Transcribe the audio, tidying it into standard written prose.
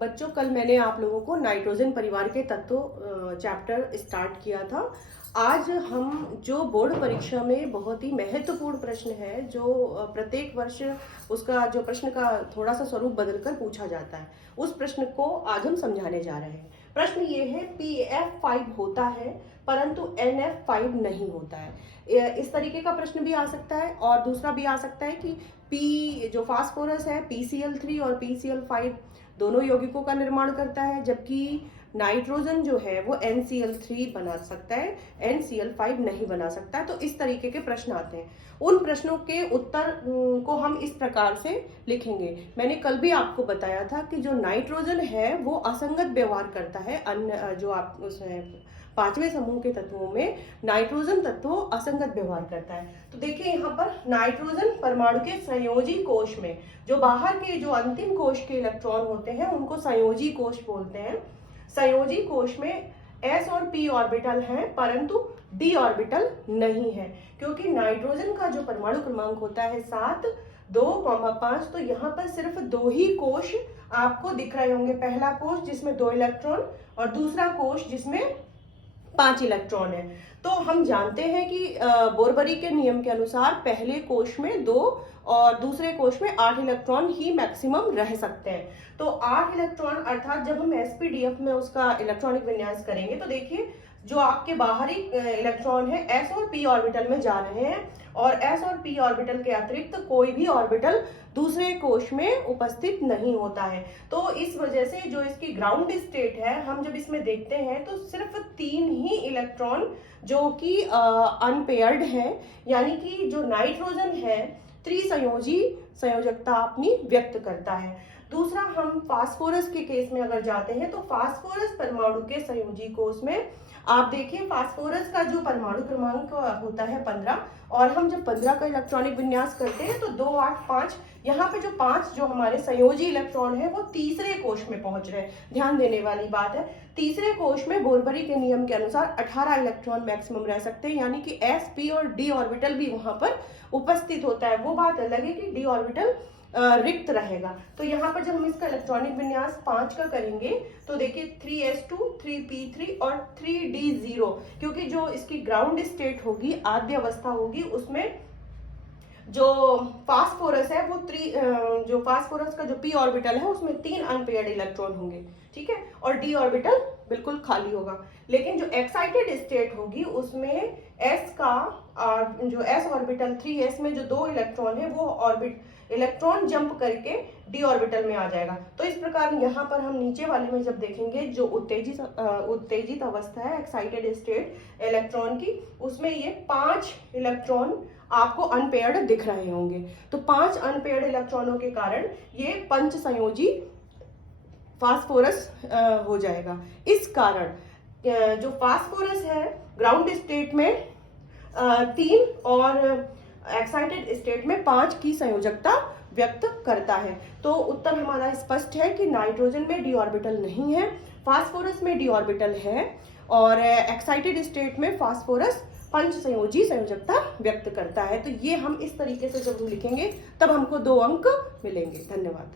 बच्चों, कल मैंने आप लोगों को नाइट्रोजन परिवार के तत्वों चैप्टर स्टार्ट किया था। आज हम जो बोर्ड परीक्षा में बहुत ही महत्वपूर्ण प्रश्न है, जो प्रत्येक वर्ष उसका जो प्रश्न का थोड़ा सा स्वरूप बदलकर पूछा जाता है, उस प्रश्न को आज हम समझाने जा रहे हैं। प्रश्न ये है, PF5 होता है परंतु NF5 नहीं होता है। इस तरीके का प्रश्न भी आ सकता है, और दूसरा भी आ सकता है कि P जो फास्फोरस है PCl3 और PCl5 दोनों यौगिकों का निर्माण करता है, जबकि नाइट्रोजन जो है वो NCl3 बना सकता है, NCl5 नहीं बना सकता। तो इस तरीके के प्रश्न आते हैं। उन प्रश्नों के उत्तर को हम इस प्रकार से लिखेंगे। मैंने कल भी आपको बताया था कि जो नाइट्रोजन है वो असंगत व्यवहार करता है। अन्य जो आप उसमें पांचवें समूह के तत्वों में नाइट्रोजन तत्व असंगत व्यवहार करता है। तो देखिए यहाँ पर नाइट्रोजन परमाणु के संयोजी कोश में जो बाहर के जो अंतिम कोश के इलेक्ट्रॉन होते हैं उनको संयोजी कोश बोलते हैं। संयोजी कोश में s और p ऑर्बिटल हैं परंतु d ऑर्बिटल नहीं है, क्योंकि नाइट्रोजन का जो परमाणु क्रमांक होता है 7, 2, 5, तो यहाँ पर सिर्फ 2 ही कोश आपको दिख रहे होंगे। पहला कोश जिसमें 2 इलेक्ट्रॉन और दूसरा कोश जिसमें 5 इलेक्ट्रॉन है। तो हम जानते हैं कि बोरबरी के नियम के अनुसार पहले कोश में 2 और दूसरे कोश में 8 इलेक्ट्रॉन ही मैक्सिमम रह सकते हैं। तो 8 इलेक्ट्रॉन अर्थात जब हम sp-df में उसका इलेक्ट्रॉनिक विन्यास करेंगे तो देखिए जो आपके बाहरी इलेक्ट्रॉन है s और p ऑर्बिटल में जा रहे हैं, और s और p ऑर्बिटल के अतिरिक्त कोई भी ऑर्बिटल दूसरे कोश में उपस्थित नहीं होता है। तो इस वजह से जो इसकी ग्राउंड स्टेट है, हम जब इसमें देखते हैं तो सिर्फ 3 ही इलेक्ट्रॉन जो कि अनपेयर्ड है, यानी कि जो नाइट्रोजन है त्रिसंयोजी संयोजकता अपनी व्यक्त करता है। दूसरा, हम फास्फोरस के केस में अगर जाते हैं तो फास्फोरस परमाणु के संयोजी कोश में आप देखिए फास्फोरस का जो परमाणु क्रमांक होता है 15, और हम जब 15 का इलेक्ट्रॉनिक विन्यास करते हैं तो 2, 8, 5, यहाँ पे जो 5 जो हमारे संयोजी इलेक्ट्रॉन है वो तीसरे कोश में पहुंच रहे हैं। ध्यान देने वाली बात है, तीसरे कोश में बोरबरी के नियम के अनुसार 18 इलेक्ट्रॉन मैक्सिमम रह सकते हैं, यानी कि s, p और d ऑर्बिटल भी वहां पर उपस्थित होता है। वो बात अलग है कि d ऑर्बिटल रिक्त रहेगा। तो यहाँ पर जब हम इसका इलेक्ट्रॉनिक विन्यास 5 का करेंगे तो देखिए 3s2, 3p3 और 3d0, क्योंकि जो इसकी ग्राउंड स्टेट होगी, आद्य अवस्था होगी, उसमें जो फास्फोरस है वो जो फास्फोरस का जो p ऑर्बिटल है उसमें 3 अनपेयर्ड इलेक्ट्रॉन होंगे, ठीक है, और d ऑर्बिटल बिल्कुल खाली होगा। लेकिन जो एक्साइटेड स्टेट होगी उसमें s का जो s ऑर्बिटल 3s में जो 2 इलेक्ट्रॉन है वो इलेक्ट्रॉन जंप करके d ऑर्बिटल में आ जाएगा। तो इस प्रकार यहाँ पर हम नीचे वाले में जब देखेंगे जो उत्तेजित अवस्था है, एक्साइटेड स्टेट इलेक्ट्रॉन की, उसमें ये 5 इलेक्ट्रॉन आपको अनपेयर्ड दिख रहे होंगे। तो 5 अनपेयर्ड इलेक्ट्रॉनों के कारण ये पंच संयोजी फास्फोरस हो जाएगा। इस कारण जो फास्फोरस है ग्राउंड स्टेट में 3 और एक्साइटेड स्टेट में 5 की संयोजकता व्यक्त करता है। तो उत्तर हमारा स्पष्ट है कि नाइट्रोजन में d ऑर्बिटल नहीं है, फास्फोरस में d ऑर्बिटल है, और एक्साइटेड स्टेट में फास्फोरस पंच संयोजी संयोजकता व्यक्त करता है। तो ये हम इस तरीके से जब हम लिखेंगे तब हमको 2 अंक मिलेंगे। धन्यवाद।